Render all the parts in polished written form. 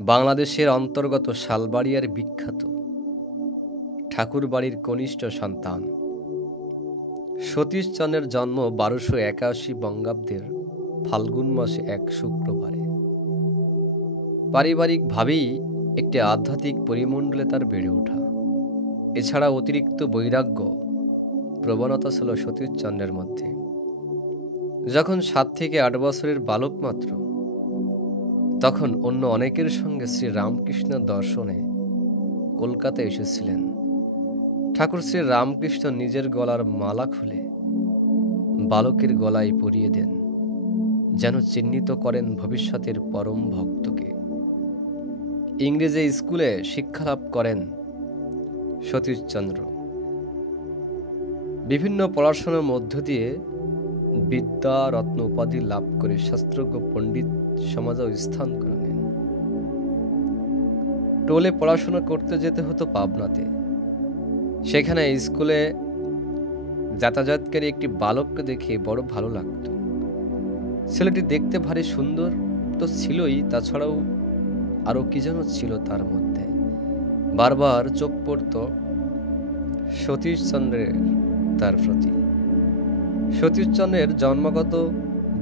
বাংলাদেশের অন্তর্গত শালবাড়িয়ার বিখ্যাত ঠাকুরবাড়ির কনিষ্ঠ সন্তান সতীশচন্দ্রের জন্ম 1281 বঙ্গাব্দের ফাল্গুন মাসে এক শুক্রবারে। পারিবারিকভাবেই একটি আধ্যাত্মিক পরিমণ্ডলে তার বেড়ে ওঠা। এছাড়া অতিরিক্ত বৈরাগ্য প্রবণতা ছিল সতীশচন্দ্রের মধ্যে। যখন 7 থেকে 8 বছরের বালক মাত্র, তখন অন্য অনেকের সঙ্গে শ্রী রামকৃষ্ণ দর্শনে কলকাতায় এসেছিলেন। ঠাকুর শ্রী রামকৃষ্ণ নিজের গলার মালা খুলে বালকের গলায় পরিয়ে দেন, যেন চিহ্নিত করেন ভবিষ্যতের পরম ভক্তকে। ইংরেজি স্কুলে শিক্ষালাভ করেন সতীশচন্দ্র। বিভিন্ন পড়াশোনার মধ্য দিয়ে বিদ্যা রত্ন উপাধি লাভ করে শাস্ত্রজ্ঞ পণ্ডিত সমাজেও স্থান করে নেন। টোলে পড়াশোনা করতে যেতে হতো পাবনাতে। সেখানে স্কুলে যাতায়াতকারী একটি বালককে দেখে বড় ভালো লাগত। ছেলেটি দেখতে ভারী সুন্দর তো ছিলই, তাছাড়াও আরও কি যেন ছিল তার মধ্যে। বারবার চোখ পড়ত সতীশচন্দ্রের তার প্রতি। সতীশচন্দ্রের জন্মগত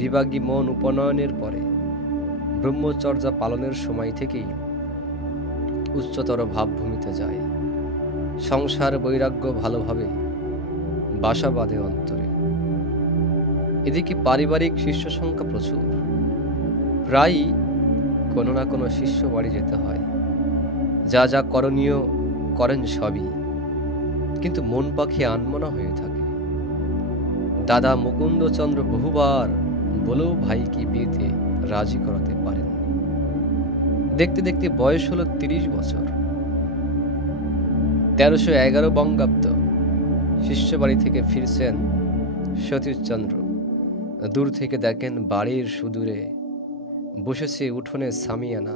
বিভাগী মন উপনয়নের পরে ব্রহ্মচর্যা পালনের সময় থেকেই উচ্চতর ভাবভূমিতে যায়। সংসার বৈরাগ্য ভালোভাবে বাসা বাঁধে অন্তরে। এদিকে পারিবারিক শিষ্য সংখ্যা প্রচুর, প্রায়ই কোনো না কোনো শিষ্য বাড়ি যেতে হয়। যা যা করণীয় করেন সবই, কিন্তু মন পাখি আনমনা হয়ে থাকে। দাদা মুকুন্দচন্দ্র বহুবার বলেও ভাইকে বিয়েতে রাজি করাতে পারেননি। দেখতে দেখতে বয়স হলো 30 বছর। 1311 বঙ্গাব্দ শিষ্য বাড়ি থেকে ফিরছেন সতীশচন্দ্র। দূর থেকে দেখেন বাড়ির সুদূরে বসেছে উঠোনে সামিয়ানা,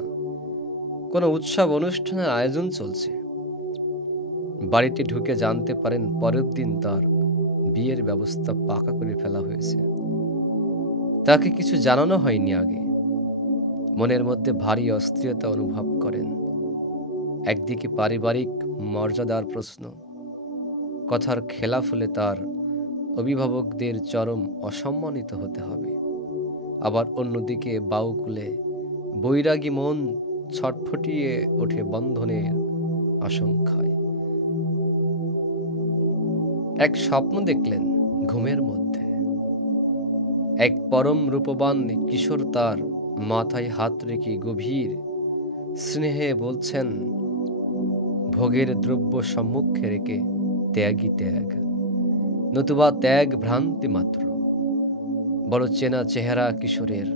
কোনো উৎসব অনুষ্ঠানের আয়োজন চলছে। বাড়িতে ঢুকে জানতে পারেন পরের দিন তার বিয়ের ব্যবস্থা পাকা করে ফেলা হয়েছে। তাকে কিছু জানানো হয়নি আগে। মনের মধ্যে ভারী অস্থিরতা অনুভব করেন। একদিকে পারিবারিক মর্যাদার প্রশ্ন, কথার খেলাফ হলে তার অভিভাবকদের চরম অসম্মানিত হতে হবে। আবার অন্যদিকে বাউকুলে বৈরাগী মন ছটফটিয়ে ওঠে বন্ধনের আশঙ্কায়। এক স্বপ্ন দেখলেন ঘুমের মধ্যে। এক পরম রূপবান কিশোর তার মাথায় হাত রেখে গভীর স্নেহে বলছেন, ভোগের দ্রব্য সম্মুখে রেখে ত্যাগই ত্যাগ, নতুবা ত্যাগ ভ্রান্তি মাত্র। বড় চেনা চেহারা কিশোরের,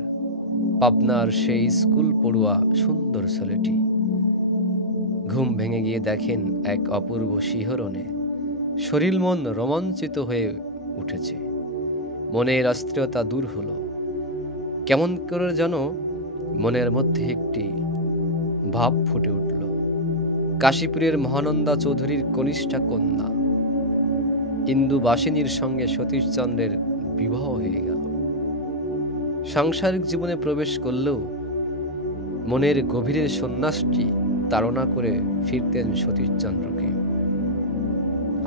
পাবনার সেই স্কুল পড়ুয়া সুন্দর ছেলেটি। ঘুম ভেঙে গিয়ে দেখেন এক অপূর্ব শিহরণে শরীর মন রোমাঞ্চিত হয়ে উঠেছে। মনের অস্থিরতা দূর হলো। কেমন করে যেন মনের মধ্যে একটি ভাব ফুটে উঠল। কাশীপুরের মহানন্দা চৌধুরীর কনিষ্ঠা কন্যা ইন্দুবাসিনীর সঙ্গে সতীশচন্দ্রের বিবাহ হয়ে গেল। সাংসারিক জীবনে প্রবেশ করলেও মনের গভীরের সন্ন্যাসটি তাড়না করে ফিরতেন সতীশচন্দ্রকে।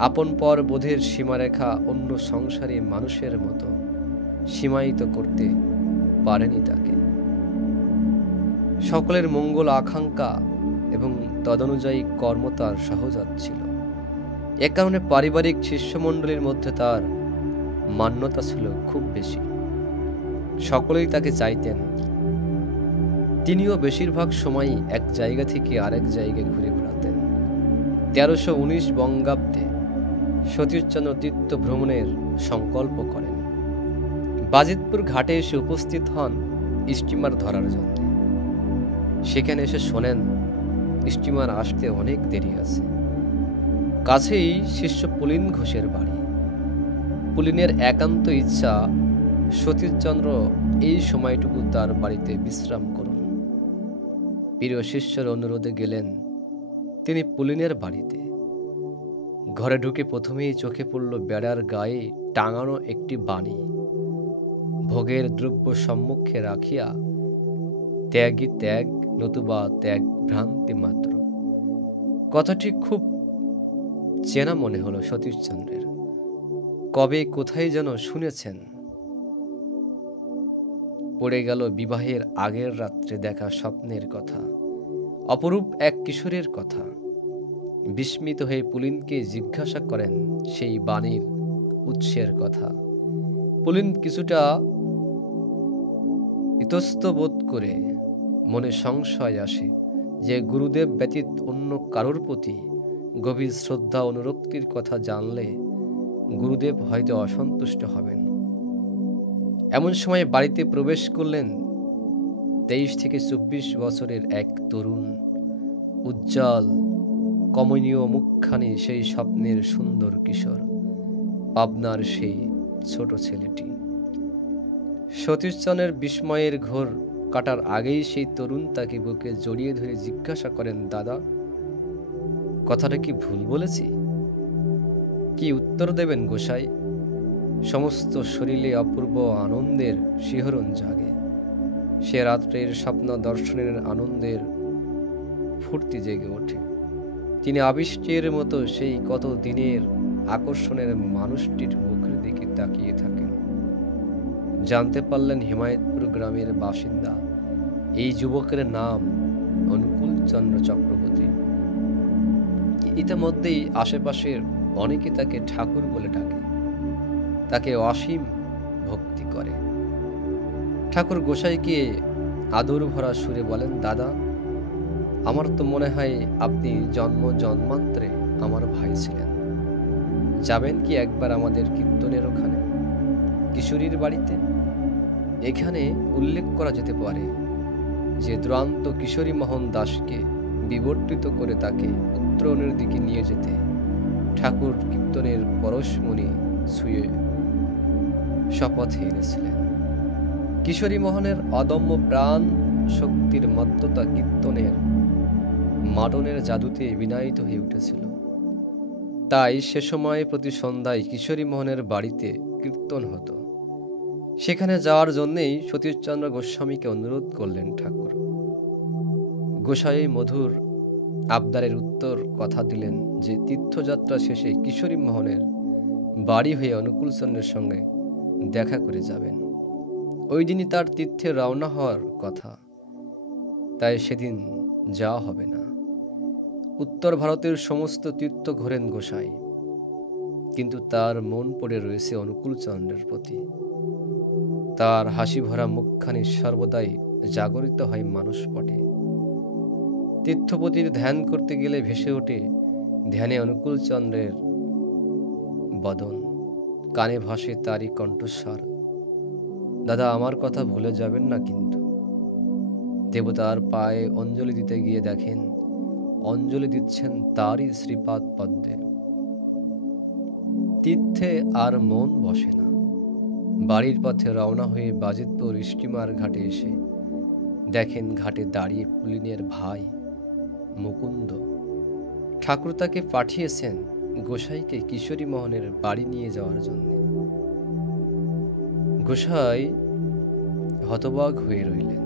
আপন পর বোধের সীমারেখা অন্য সংসারী মানুষের মতো সীমায়িত করতে পারেনি তাকে। সকলের মঙ্গল আকাঙ্ক্ষা এবং তদনুযায়ী কর্ম তার সহজাত ছিল। এ কারণে পারিবারিক শিষ্যমণ্ডলীর মধ্যে তার মান্যতা ছিল খুব বেশি। সকলেই তাকে চাইতেন। তিনিও বেশিরভাগ সময়ই এক জায়গা থেকে আরেক জায়গায় ঘুরে বেড়াতেন। 1319 বঙ্গাব্দে সতীশচন্দ্র তীর্থ ভ্রমণের সংকল্প করেন। বাজিতপুর ঘাটে এসে উপস্থিত হন স্টিমার ধরার জন্য। সেখানে এসে শোনেন স্টিমার আসতে অনেক দেরি আছে। কাছেই শিষ্য পুলিন ঘোষের বাড়ি। পুলিনের একান্ত ইচ্ছা সতীশচন্দ্র এই সময়টুকু তার বাড়িতে বিশ্রাম করুন। প্রিয় শিষ্যর অনুরোধে গেলেন তিনি পুলিনের বাড়িতে। ঘরে ঢুকে প্রথমেই চোখে পড়ল বেড়ার গায়ে টাঙানো একটি বাণী, ভোগের দ্রব্য সম্মুখে রাখিয়া ত্যাগই ত্যাগ, নতুবা ত্যাগ ভ্রান্তি মাত্র। কথাটি খুব চেনা মনে হলো সতীশচন্দ্রের। কবে কোথায় যেন শুনেছেন। পড়ে গেল বিবাহের আগের রাত্রে দেখা স্বপ্নের কথা, অপরূপ এক কিশোরের কথা। বিস্মিত হয়ে পুলিনকে জিজ্ঞাসা করেন সেই বাণীর উৎসের কথা। পুলিন কিছুটা ইতস্ত বোধ করে, মনে সংশয় আসে যে গুরুদেব ব্যতীত অন্য কারোর প্রতি গভীর শ্রদ্ধা অনুরক্তির কথা জানলে গুরুদেব হয়তো অসন্তুষ্ট হবেন। এমন সময় বাড়িতে প্রবেশ করলেন 23 থেকে 24 বছরের এক তরুণ। উজ্জ্বল কমনীয় মুখখানি সেই স্বপ্নের সুন্দর কিশোর, পাবনার সেই ছোট ছেলেটি। সতীশচন্দ্রের বিস্ময়ের ঘোর কাটার আগেই সেই তরুণ তাকে বুকে জড়িয়ে ধরে জিজ্ঞাসা করেন, দাদা, কথাটা কি ভুল বলেছি? কি উত্তর দেবেন গোসাই? সমস্ত শরীরে অপূর্ব আনন্দের শিহরণ জাগে। সে রাত্রের স্বপ্ন দর্শনের আনন্দের ফুর্তি জেগে ওঠে। তিনি আবিষ্টের মতো সেই কত দিনের আকর্ষণের মানুষটির মুখের দিকে তাকিয়ে থাকেন। জানতে পারলেন হিমায়তপুর গ্রামের বাসিন্দা এই যুবকের নাম অনুকূলচন্দ্র চক্রবর্তী। ইতিমধ্যেই আশেপাশের অনেকে তাকে ঠাকুর বলে ডাকে, তাকে অসীম ভক্তি করে। ঠাকুর গোসাইকে আদর ভরা সুরে বলেন, দাদা, আমার তো মনে হয় আপনি জন্ম জন্মান্তরে আমার ভাই ছিলেন। যাবেন কি একবার আমাদের কীর্তনের ওখানে, কিশোরীর বাড়িতে? এখানে উল্লেখ করা যেতে পারে যে দুরান্ত কিশোরী মোহন দাসকে বিবর্তিত করে তাকে উত্তরণের দিকে নিয়ে যেতে ঠাকুর কীর্তনের পরশমণি ছুঁয়ে শপথে এনেছিলেন। কিশোরী মোহনের অদম্য প্রাণ শক্তির মত্ততা কীর্তনের মাটনের জাদুতে বিনায়িত হয়ে উঠেছিল। তাই সে সময় প্রতি সন্ধ্যায় কিশোরী মোহনের বাড়িতে কীর্তন হতো। সেখানে যাওয়ার জন্যেই সতীশচন্দ্র গোস্বামীকে অনুরোধ করলেন ঠাকুর। গোসাই মধুর আবদারের উত্তর কথা দিলেন যে তীর্থযাত্রা শেষে কিশোরী মোহনের বাড়ি হয়ে অনুকূলচন্দ্রের সঙ্গে দেখা করে যাবেন। ওই দিনই তার তীর্থে রওনা হওয়ার কথা, তাই সেদিন যাওয়া হবে না। উত্তর ভারতের সমস্ত তীর্থ ঘোরেন গোসাই, কিন্তু তার মন পড়ে রয়েছে অনুকূলচন্দ্রের প্রতি। তার হাসি ভরা মুখখানি সর্বদাই জাগরিত হয় মানসপটে। তীর্থপতির ধ্যান করতে গেলে ভেসে ওঠে ধ্যানে অনুকূলচন্দ্রের বদন, কানে ভাসে তারই কণ্ঠস্বর, দাদা, আমার কথা ভুলে যাবেন না কিন্তু। দেবতার পায়ে অঞ্জলি দিতে গিয়ে দেখেন অঞ্জলি দিচ্ছেন তারই শ্রীপাদ পদ্মে। তীর্থে আর মন বসে না। বাড়ির পথে রওনা হয়ে বাজিতপুর স্টিমার ঘাটে এসে দেখেন ঘাটে দাঁড়িয়ে পুলিনের ভাই মুকুন্দ। ঠাকুর তাকে পাঠিয়েছেন গোসাইকে কিশোরী মোহনের বাড়ি নিয়ে যাওয়ার জন্য। গোসাই হতবাক হয়ে রইলেন।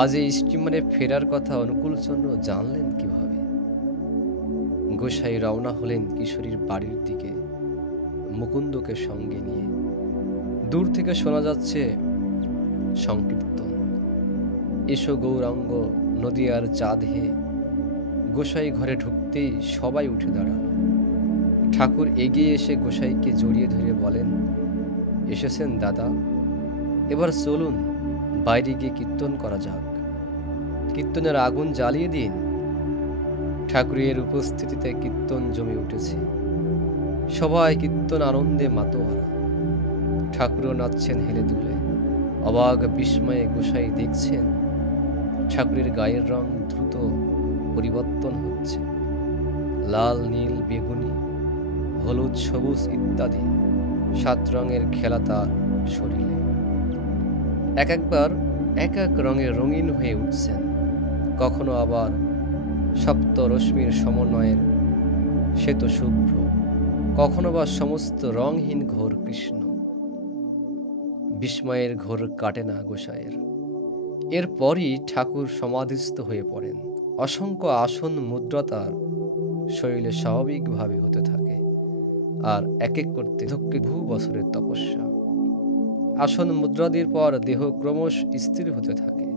আজ এই স্টিমারে ফেরার কথা অনুকূলচন্দ্র জানলেন কিভাবে? গোসাই রওনা হলেন কিশোরীর বাড়ির দিকে মুকুন্দকে সঙ্গে নিয়ে। দূর থেকে শোনা যাচ্ছে সংকীর্তন, এসো গৌরাঙ্গ নদিয়ার চাঁদ হে। গোসাই ঘরে ঢুকতেই সবাই উঠে দাঁড়ালো। ঠাকুর এগিয়ে এসে গোসাইকে জড়িয়ে ধরে বলেন, এসেছেন দাদা, এবার চলুন বাইরে গিয়ে কীর্তন করা যাক, কীর্তনের আগুন জ্বালিয়ে দিন। ঠাকুরের উপস্থিতিতে কীর্তন জমে উঠেছে। সবাই কীর্তন আনন্দে মাতোয়ারা। ঠাকুরও নাচছেন হেলে দুলে। অবাক বিস্ময়ে গোসাই দেখছেন ঠাকুরের গায়ের রং দ্রুত পরিবর্তন হচ্ছে। লাল, নীল, বেগুনি, হলুদ, সবুজ ইত্যাদি 7 রঙের খেলা তার শরীরে। একবার এক এক রঙে রঙিন হয়ে উঠছেন। কখনো আবার সপ্ত রশ্মির সমন্বয়ের শ্বেত শুভ্র, কখনো বা সমস্ত রংহীন ঘোর কৃষ্ণ। বিস্ময়ের ঘোর কাটে না গোসাইয়ের। এরপরই ঠাকুর সমাধিস্থ হয়ে পড়েন। অসংখ্য আসন মুদ্রা তার শরীরে স্বাভাবিকভাবে হতে থাকে, আর এক এক করতে ধক্কে বহু বছরের তপস্যা। আসন মুদ্রাদির পর দেহ ক্রমশ স্থির হতে থাকে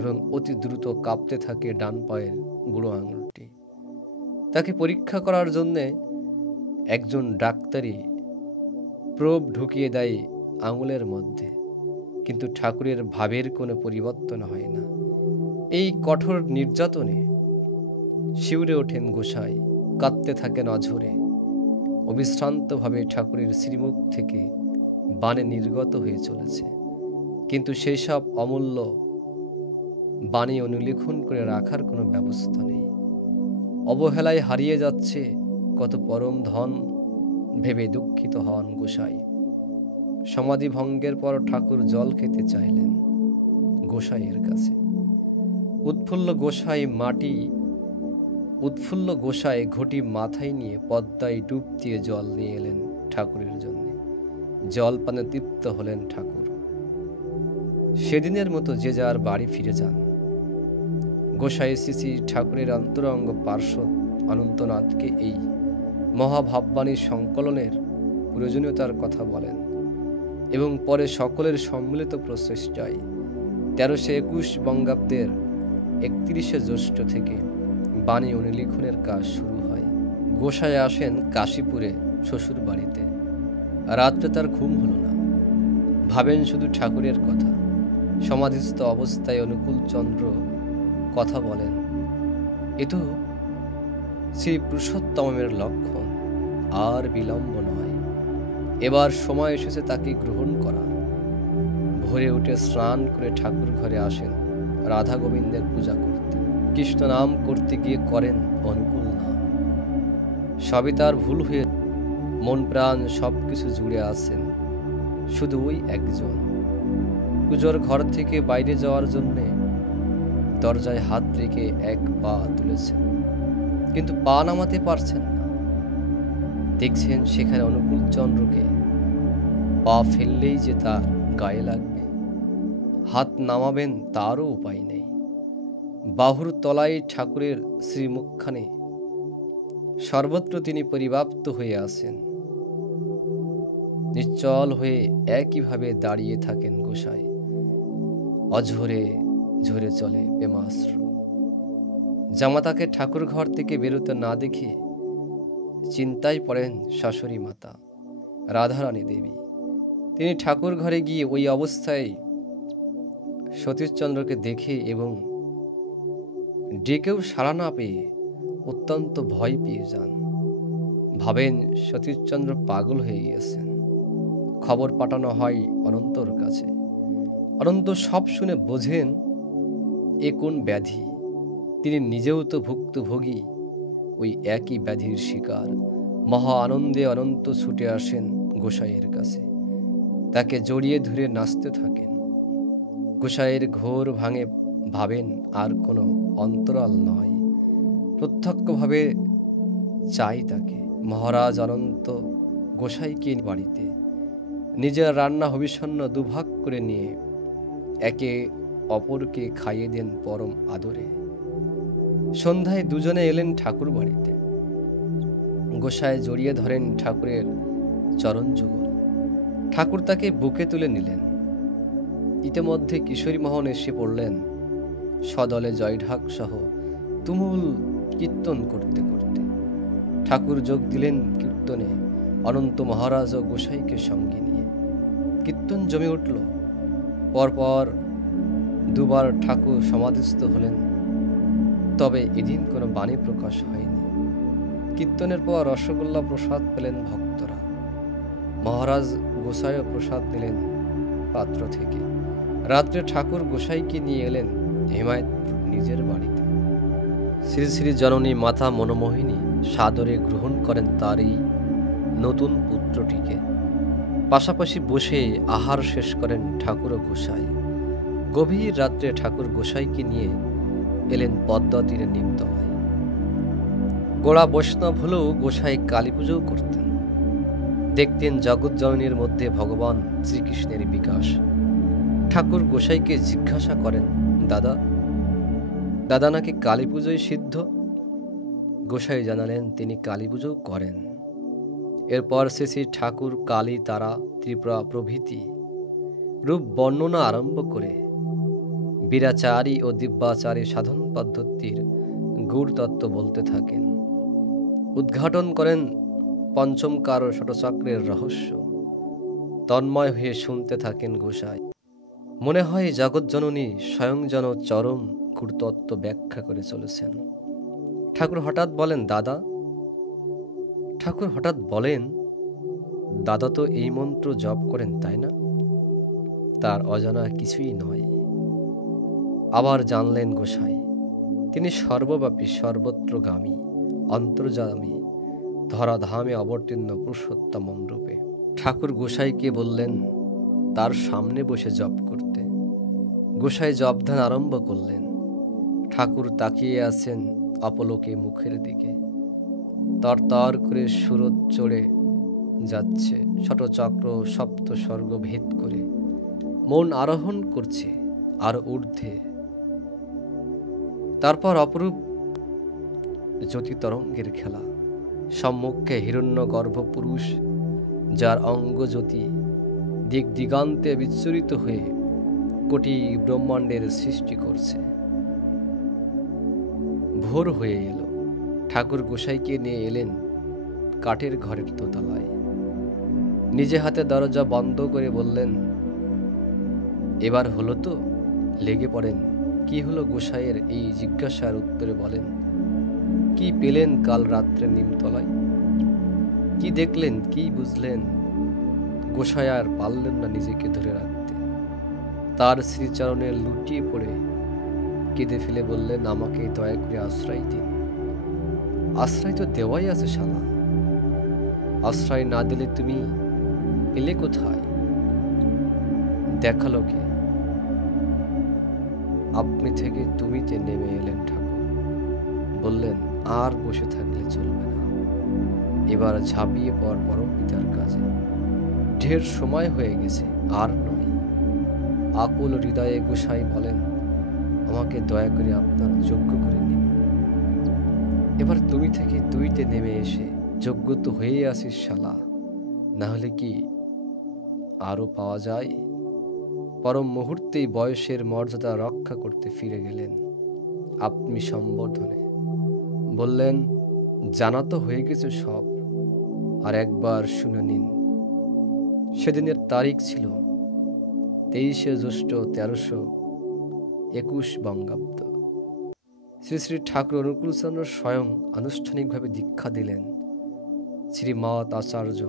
এবং অতি দ্রুত কাঁপতে থাকে ডান পায়ের বুড়ো আঙুলটি। তাকে পরীক্ষা করার জন্যে একজন ডাক্তারি প্রোব ঢুকিয়ে দেয় আঙুলের মধ্যে, কিন্তু ঠাকুরের ভাবের কোনো পরিবর্তন হয় না। এই কঠোর নির্যাতনে শিউরে ওঠেন গোসাই, কাঁদতে থাকেন অঝরে। অবিশ্রান্তভাবে ঠাকুরের শ্রীমুখ থেকে বাণী নির্গত হয়ে চলেছে, কিন্তু সেই সব অমূল্য বাণী অনুলিখন করে রাখার কোনো ব্যবস্থা নেই। অবহেলায় হারিয়ে যাচ্ছে কত পরম ধন ভেবে দুঃখিত হন গোসাই। সমাধি ভঙ্গের পর ঠাকুর জল খেতে চাইলেন গোসাইয়ের কাছে। উৎফুল্ল গোসাই ঘটি মাথায় নিয়ে পদ্মায় ডুব দিয়ে জল নিয়ে এলেন ঠাকুরের জন্য। জল পানে তৃপ্ত হলেন ঠাকুর। সেদিনের মতো যে যার বাড়ি ফিরে যান। গোসাই শ্রী ঠাকুরের অন্তরঙ্গ পার্শ্বদ অনন্তনাথকে এই মহাভাববাণী সংকলনের প্রয়োজনীয়তার কথা বলেন এবং পরে সকলের সম্মিলিত প্রচেষ্টায় 1321 বঙ্গাব্দের 31শে জ্যৈষ্ঠ থেকে বাণী অনুলিখনের কাজ শুরু হয়। গোসাই আসেন কাশীপুরে শ্বশুর বাড়িতে। রাত্রে তার ঘুম হলো না, ভাবেন শুধু ঠাকুরের কথা। সমাধিস্থ অবস্থায় অনুকূল চন্দ্র কথা বলেন, এ তো শ্রী পুরুষোত্তমের লক্ষণ, আর বিলম্ব নয়, এবার সময় এসেছে তাকে গ্রহণ করার। ভোরে উঠে স্নান করে ঠাকুর ঘরে আসেন রাধা গোবিন্দের পূজা করতে। কৃষ্ণ নাম করতে গিয়ে করেন অনুকূল নাম। সবই তার ভুল হয়ে মন প্রাণ সবকিছু জুড়ে আছেন শুধু ওই একজন। পুজোর ঘর থেকে বাইরে যাওয়ার জন্যে দরজায় হাত রেখে এক পা তুলেছেন, কিন্তু পা নামাতে পারছেন না। দেখছেন সেখানে অনুকূল চন্দ্রকে, পা ফেললেই যে তার গায়ে লাগবে। হাত নামাবেন তারও উপায় নেই। বাহুর তলায় ঠাকুরের শ্রীমুখখানে, সর্বত্র তিনি পরিব্যাপ্ত হয়ে আছেন। নিশ্চল হয়ে একইভাবে দাঁড়িয়ে থাকেন গোসাই। অঝরে ঝরে চলে প্রেমাশ্রু। জামাতাকে ঠাকুর ঘর থেকে বেরোতে না দেখে চিন্তায় পড়েন শাশুড়ি মাতা রাধারানী দেবী। তিনি ঠাকুর ঘরে গিয়ে ওই অবস্থায় সতীশচন্দ্রকে দেখে এবং ডেকেও সাড়া না পেয়ে অত্যন্ত ভয় পেয়ে যান। ভাবেন সতীশচন্দ্র পাগল হয়ে গিয়েছেন। খবর পাঠানো হয় অনন্তর কাছে। অনন্ত সব শুনে বোঝেন এ কোন ব্যাধি। তিনি নিজেও তো ভুক্তভোগী, ওই একই ব্যাধির শিকার। মহা আনন্দে অনন্ত ছুটে আসেন গোসাইয়ের কাছে, তাকে জড়িয়ে ধরে নাচতে থাকেন। গোসাইয়ের ঘোর ভাঙে, ভাবেন আর কোনো অন্তরাল নয়, প্রত্যক্ষভাবে চাই তাকে। মহারাজ অনন্ত গোসাইকে বাড়িতে নিজের রান্না হবিষণ্ণ দুভাগ করে নিয়ে একে অপরকে খাইয়ে দেন পরম আদরে। সন্ধ্যায় দুজনে এলেন ঠাকুর বাড়িতে। গোসাই জড়িয়ে ধরেন ঠাকুরের চরণ যুগল। ঠাকুর তাকে বুকে তুলে নিলেন। ইতিমধ্যে কিশোরী মোহন এসে পড়লেন সদলে জয়ঢাক সহ তুমুল কীর্তন করতে করতে। ঠাকুর যোগ দিলেন কীর্তনে অনন্ত মহারাজ ও গোসাইকে সঙ্গে নিয়ে। কীর্তন জমে উঠল। পরপর দুবার ঠাকুর সমাধিস্থ হলেন, তবে এদিন কোনো বাণী প্রকাশ হয়নি। কীর্তনের পর রসগোল্লা প্রসাদ পেলেন ভক্তরা। মহারাজ গোসাইও প্রসাদ নিলেন পাত্র থেকে। রাত্রে ঠাকুর গোসাইকে নিয়ে এলেন হিমায়তপুর নিজের বাড়িতে। শ্রী শ্রী জননী মাতা মনোমোহিনী সাদরে গ্রহণ করেন তার এই নতুন পুত্রটিকে। পাশাপাশি বসে আহার শেষ করেন ঠাকুর ও গোসাই। গভীর রাত্রে ঠাকুর গোসাইকে নিয়ে এলেন পদ্মা তীরে নিমতলায়। গোড়া বৈষ্ণব হলেও গোসাই কালী পুজোও করতেন। দেখতেন জগৎ জননীর মধ্যে ভগবান শ্রীকৃষ্ণের বিকাশ। ঠাকুর গোসাইকে জিজ্ঞাসা করেন, দাদা দাদা নাকি কালী পুজোয় সিদ্ধ? গোসাই জানালেন তিনি কালী পুজোও করেন। এরপর শ্রী শ্রী ঠাকুর কালী, তারা, ত্রিপুরা প্রভৃতি রূপ বর্ণনা আরম্ভ করে বীরাচারী ও দিব্যাচারী সাধন পদ্ধতির গূঢ় তত্ত্ব বলতে থাকেন। উদ্ঘাটন করেন পঞ্চমকার ও ষটচক্রের রহস্য। তন্ময় হয়ে শুনতে থাকেন গোসাই। মনে হয় জগৎজননী স্বয়ং যেন চরম গূঢ়তত্ত্ব ব্যাখ্যা করে চলেছেন। ঠাকুর হঠাৎ বলেন, দাদা তো এই মন্ত্র জপ করেন, তাই না? তার অজানা কিছুই নয়। আবার জানলেন গোসাই তিনি সর্বব্যাপী, সর্বত্রগামী, অন্তর্যামী, ধরাধামে অবতীর্ণ পুরুষোত্তম রূপে। ঠাকুর গোসাইকে বললেন তার সামনে বসে জপ করতে। গোসাই জপধ্যান আরম্ভ করলেন। ঠাকুর তাকিয়ে আছেন অপলোকে মুখের দিকে। তরতর করে সুরত চড়ে যাচ্ছে, ষটচক্র সপ্ত স্বর্গ ভেদ করে মন আরোহণ করছে আর ঊর্ধ্বে। তারপর অপরূপ জ্যোতি তরঙ্গের খেলা। সম্মুখে হিরণ্যগর্ভ পুরুষ, যার অঙ্গ জ্যোতি দিক দিগান্তে বিচ্ছুরিত হয়ে কোটি ব্রহ্মাণ্ডের সৃষ্টি করছে। ভোর হয়ে এলো। ঠাকুর গোসাইকে নিয়ে এলেন কাঠের ঘরের দোতলায়। নিজে হাতে দরজা বন্ধ করে বললেন, এবার হলো তো? লেগে পড়েন। কি হলো গোসাইয়ের এই জিজ্ঞাসার উত্তরে বলেন, কি পেলেন কাল রাত্রে নিমতলায়? কি দেখলেন, কি বুঝলেন? গোসাই আর পারলেন না নিজেকে ধরে রাখতে। তার শ্রীচরণে লুটিয়ে পড়ে কেঁদে ফেলে বললেন, আমাকে দয়া করে আশ্রয় দিন। আশ্রয় তো দেওয়াই আছে শালা। আশ্রয় না দিলে তুমি এলে কোথায়? দেখালো কে? আপনি থেকে তুমিতে নেমে এলেন ঠাকুর। বললেন, আর বসে থাকলে চলবে না, এবার ঝাঁপিয়ে পড় পরম পিতার কাজে। ঢের সময় হয়ে গেছে, আর নয়। আকুল হৃদয়ে গোসাই বলেন, আমাকে দয়া করে আপনার যোগ্য করে নিন। এবার তুমি থেকে তুইতে নেমে এসে যোগ্য তো হয়ে আসিস শালা, না হলে কি আরো পাওয়া যায়? পরম মুহূর্তেই বয়সের মর্যাদা রক্ষা করতে ফিরে গেলেন আপনি সম্বোধনে। বললেন, জানা তো হয়ে গেছে সব, আর একবার শুনে নিন। সেদিনের তারিখ ছিল 23শে জ্যৈষ্ঠ 1321 বঙ্গাব্দ। শ্রী শ্রী ঠাকুর অনুকূলচন্দ্র স্বয়ং আনুষ্ঠানিকভাবে দীক্ষা দিলেন শ্রীমৎ আচার্য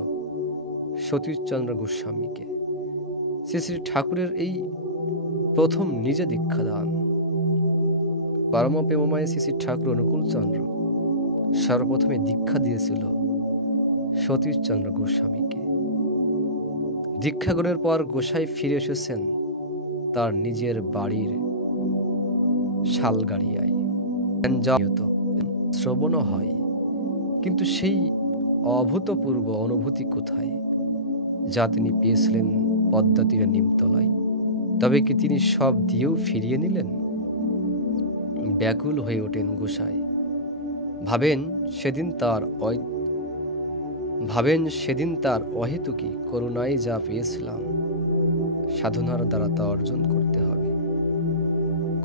সতীশচন্দ্র গোস্বামীকে। শ্রী শ্রী ঠাকুরের এই প্রথম নিজে দীক্ষাদান। পরম প্রেমময় শ্রী শ্রী ঠাকুর অনুকূলচন্দ্র সর্বপ্রথমে দীক্ষা দিয়েছিল সতীশচন্দ্র গোস্বামীকে। দীক্ষা গ্রহণের পর গোসাই ফিরে এসেছেন তার নিজের বাড়ির শালগাড়িয়ায়। শ্রবণও হয়, কিন্তু সেই অভূতপূর্ব অনুভূতি কোথায় যা তিনি পেয়েছিলেন পদ্মা তীরে নিমতলায়? তবে কি তিনি সব দিয়েও ফিরিয়ে নিলেন? ব্যাকুল হয়ে ওঠেন গোসাই। ভাবেন সেদিন তার অহেতুকী করুণায় যা পেয়েছিলাম, সাধনার দ্বারা তা অর্জন করতে হবে।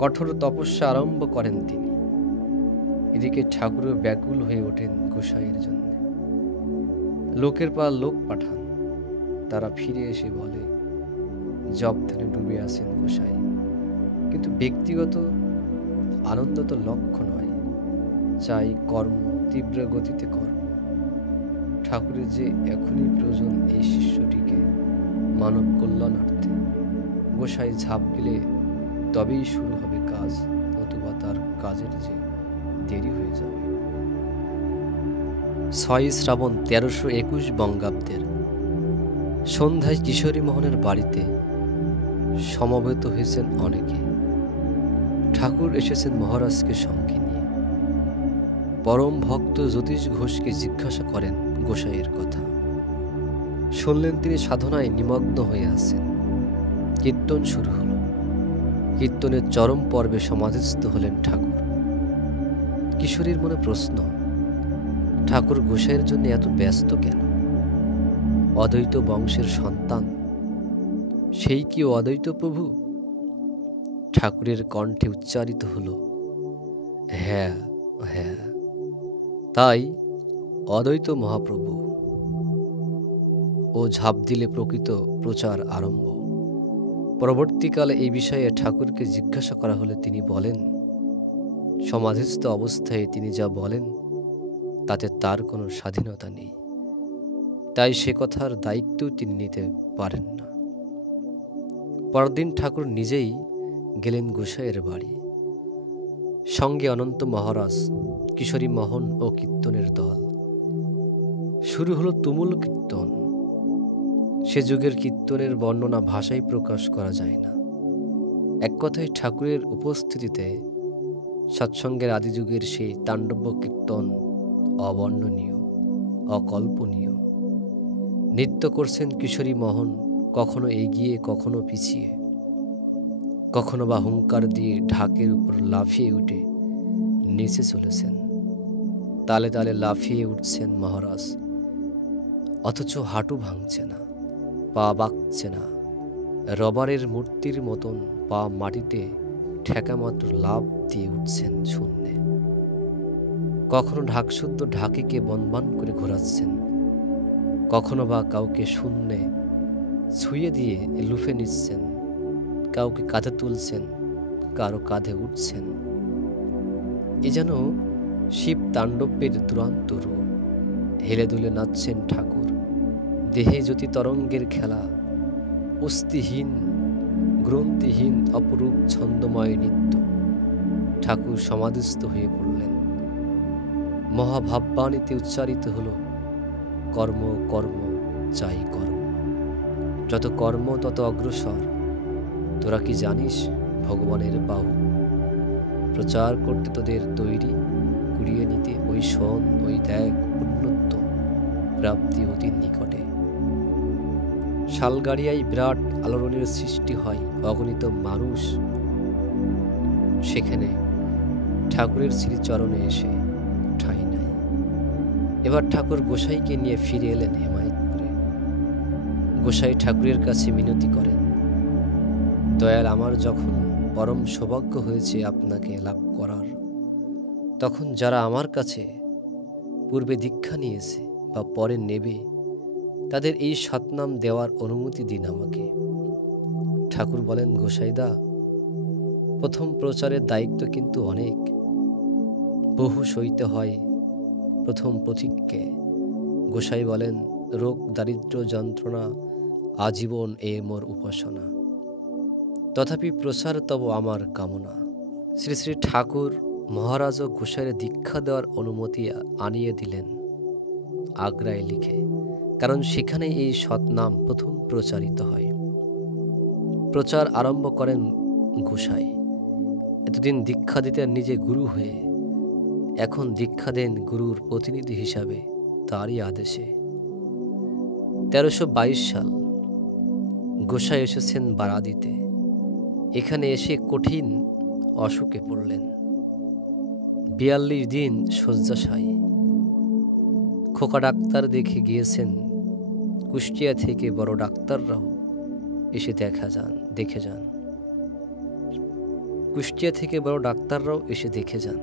কঠোর তপস্যা আরম্ভ করেন তিনি। এদিকে ঠাকুরও ব্যাকুল হয়ে ওঠেন গোসাইয়ের জন্য। লোকের পর লোক পাঠান, তারা ফিরে এসে বলে, জপ ধ্যানে ডুবে আছেন গোসাই, কিন্তু ব্যক্তিগত আনন্দ তো লক্ষ্য নয়, চাই কর্ম, তীব্র গতিতে কর্ম। ঠাকুরের যে এখনই প্রয়োজন এই শিষ্যটিকে মানব কল্যাণার্থে। গোসাই ঝাঁপ দিলে তবেই শুরু হবে কাজ, নতুবা তার কাজের যে দেরি হয়ে যাবে। 6 শ্রাবণ 1321 বঙ্গাব্দের সন্ধ্যায় কিশোরী মোহনের বাড়িতে সমবেত হয়েছেন অনেকে। ঠাকুর এসেছেন মহারাজকে সঙ্গে নিয়ে। পরম ভক্ত জ্যোতিষ ঘোষকে জিজ্ঞাসা করেন গোসাইয়ের কথা। শুনলেন তিনি সাধনায় নিমগ্ন হয়ে আছেন। কীর্তন শুরু হলো। কীর্তনের চরম পর্বে সমাধিস্থ হলেন ঠাকুর। কিশোরীর মনে প্রশ্ন, ঠাকুর গোসাইয়ের জন্য এত ব্যস্ত কেন? অদ্বৈত বংশের সন্তান, সেই কি অদ্বৈত প্রভু? ঠাকুরের কণ্ঠে উচ্চারিত হলো, হ্যাঁ হ্যাঁ, তাই অদ্বৈত মহাপ্রভু। ও ঝাঁপ দিলে প্রকৃত প্রচার আরম্ভ। পরবর্তীকালে এই বিষয়ে ঠাকুরকে জিজ্ঞাসা করা হলে তিনি বলেন, সমাধিস্থ অবস্থায় তিনি যা বলেন তাতে তার কোনো স্বাধীনতা নেই, তাই সে কথার দায়িত্ব তিনি নিতে পারেন না। পরদিন ঠাকুর নিজেই গেলেন গোসাইয়ের বাড়ি। সঙ্গে অনন্ত মহারাজ, কিশোরী মোহন ও কীর্তনের দল। শুরু হলো তুমুল কীর্তন। সে যুগের কীর্তনের বর্ণনা ভাষায় প্রকাশ করা যায় না। এক কথায় ঠাকুরের উপস্থিতিতে সৎসঙ্গের আদি যুগের সেই তাণ্ডব কীর্তন অবর্ণনীয়, অকল্পনীয়। নৃত্য করছেন কিশোরী মোহন, কখনো এগিয়ে কখনো পিছিয়ে, কখনো বা হুঙ্কার দিয়ে ঢাকের উপর লাফিয়ে উঠে নিচে চলেছেন। তালে তালে লাফিয়ে উঠছেন মহারাজ, অথচ হাঁটু ভাঙছে না, পা বাঁকছে না। রবারের মূর্তির মতন পা মাটিতে ঠেকামাত্র লাফ দিয়ে উঠছেন শূন্যে। কখনো ঢাকশুদ্ধ ঢাকিকে বনবান করে ঘোরাচ্ছেন, কখনো বা কাউকে শূন্যে ছুঁয়ে দিয়ে লুফে নিচ্ছেন, কাউকে কাঁধে তুলছেন, কারো কাঁধে উঠছেন। এ যেন শিব তাণ্ডবের দুরান্ত রূপ। হেলে দুলে নাচছেন ঠাকুর, দেহে জ্যোতি তরঙ্গের খেলা, অস্থিহীন গ্রন্থিহীন অপরূপ ছন্দময় নৃত্য। ঠাকুর সমাধিস্থ হয়ে পড়লেন। মহাভাববাণীতে উচ্চারিত হল, কর্ম কর্ম চাই কর্ম, যত কর্ম তত অগ্রসর। তোরা কি জানিস ভগবানের বাহু? প্রচার করতে তোদের তৈরি, কুড়িয়ে নিতে ওই শোন, ওই দেখ উন্নত প্রাপ্তি অতি নিকটে। শালগাড়িয়ায় বিরাট আলোড়নের সৃষ্টি হয়, অগণিত মানুষ সেখানে ঠাকুরের শ্রীচরণে এসে ঠাঁই নেয়। এবার ঠাকুর গোসাইকে নিয়ে ফিরে এলেন হেমায়েতপুরে। গোসাই ঠাকুরের কাছে মিনতি করেন, দয়াল, আমার যখন পরম সৌভাগ্য হয়েছে আপনাকে লাভ করার, তখন যারা আমার কাছে পূর্বে দীক্ষা নিয়েছে বা পরে নেবে, তাদের এই সৎনাম দেওয়ার অনুমতি দিন আমাকে। ঠাকুর বলেন, গোসাইদা, প্রথম প্রচারের দায়িত্ব কিন্তু অনেক, বহু সইতে হয় প্রথম পথিককে। গোসাই বলেন, রোগ দারিদ্র যন্ত্রণা আজীবন এ মোর উপাসনা, তথাপি প্রসার তব আমার কামনা। শ্রী শ্রী ঠাকুর মহারাজ ও গোসাইয়ের দীক্ষা দেওয়ার অনুমতি আনিয়ে দিলেন আগ্রায় লিখে, কারণ সেখানে এই সৎনাম প্রথম প্রচারিত হয়। প্রচার আরম্ভ করেন গোসাই। এতদিন দীক্ষা দিতেন নিজে গুরু হয়ে, এখন দীক্ষা দেন গুরুর প্রতিনিধি হিসাবে তারই আদেশে। 1322 সাল গোসাই এসেছেন বারাদিতে। এখানে এসে কঠিন অসুখে পড়লেন। 42 দিন শয্যাশায়ী। খোকা ডাক্তার দেখে গিয়েছেন, কুষ্টিয়া থেকে বড় ডাক্তাররাও এসে দেখে যান। কুষ্টিয়া থেকে বড় ডাক্তাররাও এসে দেখে যান,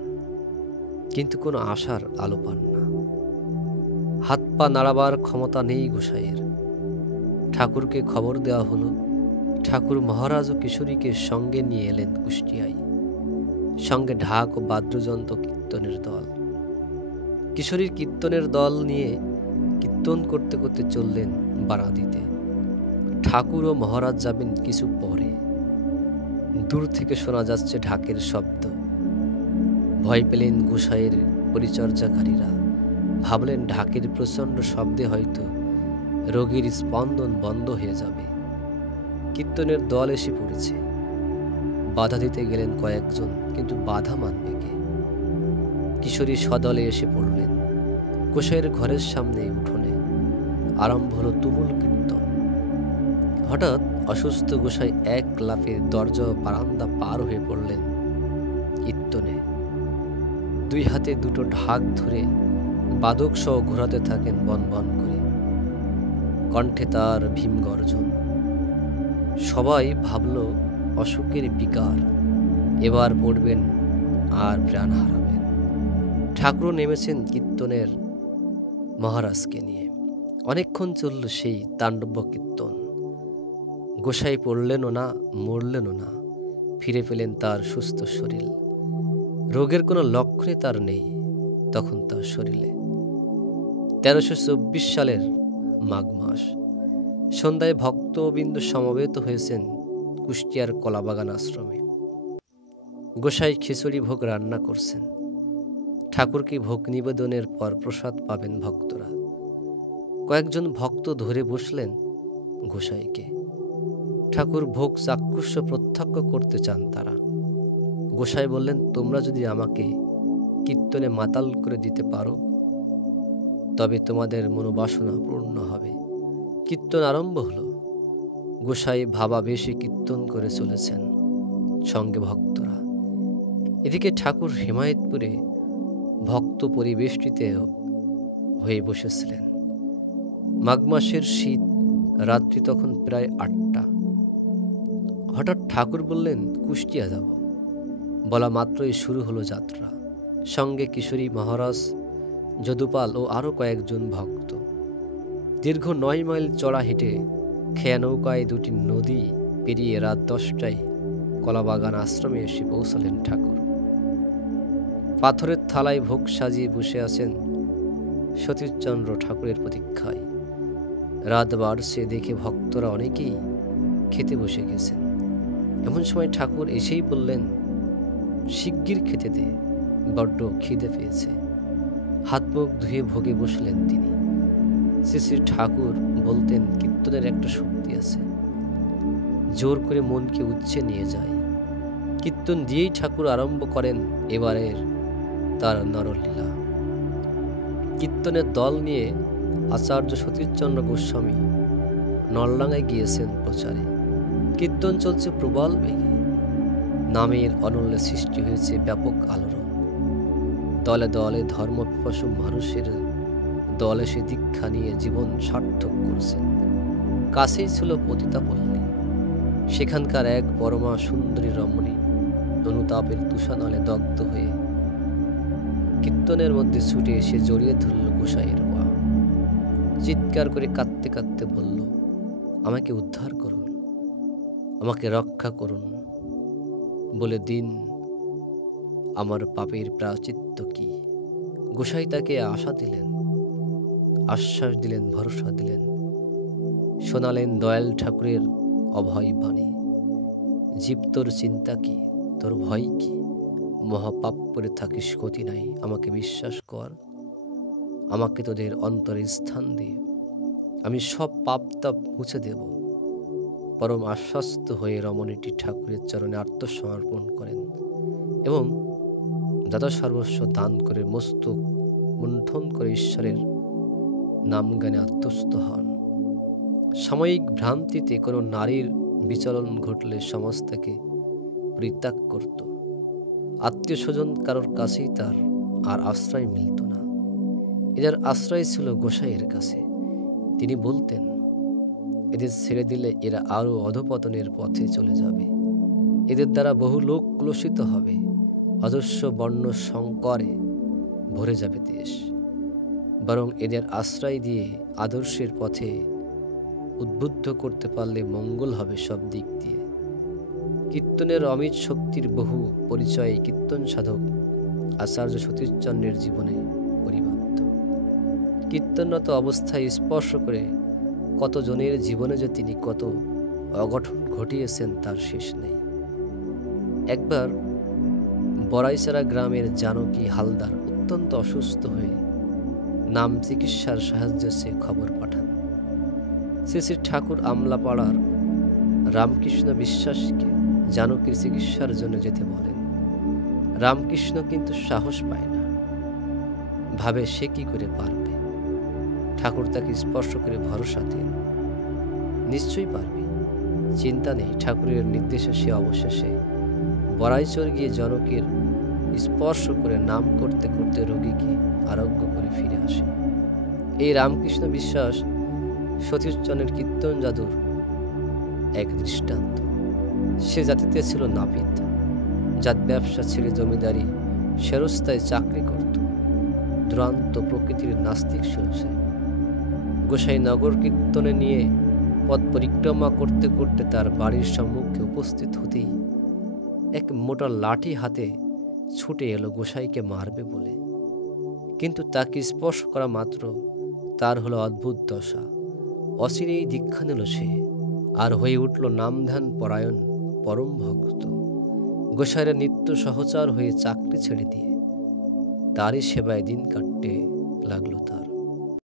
কিন্তু কোনো আশার আলো পান না। হাত পা নাড়াবার ক্ষমতা নেই গোসাইয়ের। ঠাকুরকে খবর দেওয়া হলো। ঠাকুর মহারাজ ও কিশোরীকে সঙ্গে নিয়ে এলেন কুষ্টিয়ায়, সঙ্গে ঢাক ও বাদ্যযন্ত্র কীর্তনের দল। কিশোরীর কীর্তনের দল নিয়ে কীর্তন করতে করতে চললেন বারাদিতে। ঠাকুর ও মহারাজ যাবেন কিছু পরে। দূর থেকে শোনা যাচ্ছে ঢাকের শব্দ। ভয় পেলেন গোসাইয়ের পরিচর্যাকারীরা। ভাবলেন ঢাকের প্রচণ্ড শব্দে হয়তো রোগীর স্পন্দন বন্ধ হয়ে যাবে। কীর্তনের দল এসে পড়েছে। বাধা দিতে গেলেন কয়েকজন, কিন্তু বাধা মানবে কে? কিশোরী সদলে এসে পড়লেন। গোসাইয়ের ঘরের সামনে উঠোনে আরম্ভ হলো তুমুল কীর্তন। হঠাৎ অসুস্থ গোসাই এক লাফে দরজা ও বারান্দা পার হয়ে পড়লেন কীর্তনে। দুই হাতে দুটো ঢাক ধরে বাদক সহ ঘোরাতে থাকেন বন বন করে, কণ্ঠে তার ভীম গর্জন। সবাই ভাবল অসুখের বিকার, এবার পড়বেন আর প্রাণ হারাবেন। ঠাকুরও নেমেছেন কীর্তনের মহারাজকে নিয়ে। অনেকক্ষণ চলল সেই তাণ্ডব কীর্তন। গোসাই পড়লেনও না, মরলেনও না, ফিরে পেলেন তার সুস্থ শরীর। রোগের কোনো লক্ষণই তার নেই তখন তার শরীরে। 1324 সালের মাঘ মাস সন্ধ্যায় ভক্তবিন্দু সমবেত হয়েছেন কুষ্টিয়ার কলাবাগান আশ্রমে। গোসাই খিচুড়ি ভোগ রান্না করছেন। ঠাকুরকে ভোগ নিবেদনের পর প্রসাদ পাবেন ভক্তরা। কয়েকজন ভক্ত ধরে বসলেন গোসাইকে। ঠাকুর ভোগ চাক্ষুষ প্রত্যক্ষ করতে চান তারা। গোসাই বললেন, তোমরা যদি আমাকে কীর্তনে মাতাল করে দিতে পারো তবে তোমাদের মনোবাসনা পূর্ণ হবে। কীর্তন আরম্ভ হলো। গোসাই ভাবাবেশে কীর্তন করে চলেছেন, সঙ্গে ভক্তরা। এদিকে ঠাকুর হিমায়তপুরে ভক্ত পরিবেষ্টিত হয়ে বসেছিলেন। মাঘ মাসের শীত, রাত্রি তখন প্রায় 8টা। হঠাৎ ঠাকুর বললেন, কুষ্টিয়া যাব। বলা মাত্রই শুরু হলো যাত্রা। সঙ্গে কিশোরী মহারাজ, যদুপাল ও আরও কয়েকজন ভক্ত। দীর্ঘ 9 মাইল চড়া হেঁটে খেয়া নৌকায় দুটি নদী পেরিয়ে রাত 10টায় কলাবাগান আশ্রমে এসে পৌঁছলেন ঠাকুর। পাথরের থালায় ভোগ সাজিয়ে বসে আছেন সতীশচন্দ্র ঠাকুরের প্রতীক্ষায়। রাত বাড়ছে দেখে ভক্তরা অনেকেই খেতে বসে গেছেন। এমন সময় ঠাকুর এসেই বললেন, শিগগির খেতে দে, বড্ড খিদে পেয়েছে। হাত মুখ ধুয়ে ভোগে বসলেন তিনি। শ্রী শ্রী ঠাকুর বলতেন, কীর্তনের একটা শক্তি আছে, জোর করে মনকে উচ্চে নিয়ে যায়। কীর্তন দিয়েই ঠাকুর আরম্ভ করেন এবারের তার নরলীলা। কীর্তনের দল নিয়ে আচার্য সতীশচন্দ্র গোস্বামী নলডাঙ্গায় গিয়েছেন প্রচারে। কীর্তন চলছে প্রবল বেগে। নামের অনন্য সৃষ্টি হয়েছে ব্যাপক আলোড়ন। দলে দলে ধর্মপিপাসু মানুষের দলে সে দীক্ষা নিয়ে জীবন সার্থক করছেন। কাছেই ছিল পতিতাপল্লী। সেখানকার এক পরমা সুন্দরী রমণী অনুতাপের তুষানলে দগ্ধ হয়ে কীর্তনের মধ্যে ছুটে এসে জড়িয়ে ধরল গোসাইয়ের পা। চিৎকার করে কাঁদতে কাঁদতে বলল, আমাকে উদ্ধার করুন, আমাকে রক্ষা করুন, বলে দিন আমার পাপের প্রায়শ্চিত্ত কি। গোসাই তাকে আশা দিলেন, আশ্বাস দিলেন, ভরসা দিলেন। শোনালেন দয়াল ঠাকুরের অভয় বাণী। জীব তোর চিন্তা কি, তোর ভয় কি? মহাপাপ করে থাকিস ক্ষতি নাই, আমাকে বিশ্বাস কর, আমাকে তোদের অন্তরে স্থান দে, আমি সব পাপ তাপ মুছে দেব। পরম আশ্বস্ত হয়ে রমণীটি ঠাকুরের চরণে আত্মসমর্পণ করেন এবং যথা সর্বস্ব দান করে মস্তক মুণ্ঠন করে ঈশ্বরের নাম গানে আত্মস্থ হন। সাময়িক ভ্রান্তিতে কোনো নারীর বিচলন ঘটলে সমাজ তাকে পরিত্যাগ করত। আত্মীয় স্বজন কারোর কাছেই তার আর আশ্রয় মিলত না। এদের আশ্রয় ছিল গোসাইয়ের কাছে। তিনি বলতেন, এদের ছেড়ে দিলে এরা আরও অধপতনের পথে চলে যাবে। এদের দ্বারা বহু লোক ক্লোশিত হবে, অজস্র বর্ণ সংকরে ভরে যাবে দেশ। বরং এদের আশ্রয় দিয়ে আদর্শের পথে উদ্বুদ্ধ করতে পারলে মঙ্গল হবে সব দিক দিয়ে। কীর্তনের অমিত শক্তির বহু পরিচয় কীর্তন সাধক আচার্য সতীশচন্দ্রের জীবনে পরিবর্ত। কীর্তনরত অবস্থায় স্পর্শ করে কতজনের জীবনে যে তিনি কত অঘটন ঘটিয়েছেন তার শেষ নেই। একবার বড়াইচারা গ্রামের জানকী হালদার অত্যন্ত অসুস্থ হয়ে নাম চিকিৎসার সাহায্য চেয়ে খবর পাঠান। শ্রী শ্রী ঠাকুর আমলাপাড়ার রামকৃষ্ণ বিশ্বাসকে জানকীর চিকিৎসার জন্য যেতে বলেন। রামকৃষ্ণ কিন্তু সাহস পায় না, ভাবে সে কি করে পারবে। ঠাকুর তাকে স্পর্শ করে ভরসা দেন, নিশ্চয়ই পারবে। চিন্তা নেই, ঠাকুরের নির্দেশে সে অবশেষে বড়াইচর গিয়ে জনকের স্পর্শ করে নাম করতে করতে রোগীকে আরোগ্য করে ফিরে আসে। এই রামকৃষ্ণ বিশ্বাস সতীশচন্দ্রের কীর্তন জাদুর এক দৃষ্টান্ত। সে জাতিতে ছিল নাপিত, জাত ব্যবসা ছেড়ে জমিদারি সেরস্তায় চাকরি করত। দুরান্ত প্রকৃতির নাস্তিক ছিল সে। গোসাই নগর কীর্তনে নিয়ে পথ পরিক্রমা করতে করতে তার বাড়ির সম্মুখে উপস্থিত হতেই এক মোটা লাঠি হাতে ছুটে এলো গোসাইকে মারবে বলে। কিন্তু তাকে স্পর্শ করা মাত্র তার হলো অদ্ভুত দশা। অচিরেই দীক্ষা নিল সে, আর হয়ে উঠল নামধ্যান পরায়ণ পরম ভক্ত। গোসাইয়ের নিত্য সহচর হয়ে চাকরি ছেড়ে দিয়ে তারই সেবায় দিন কাটতে লাগলো তার।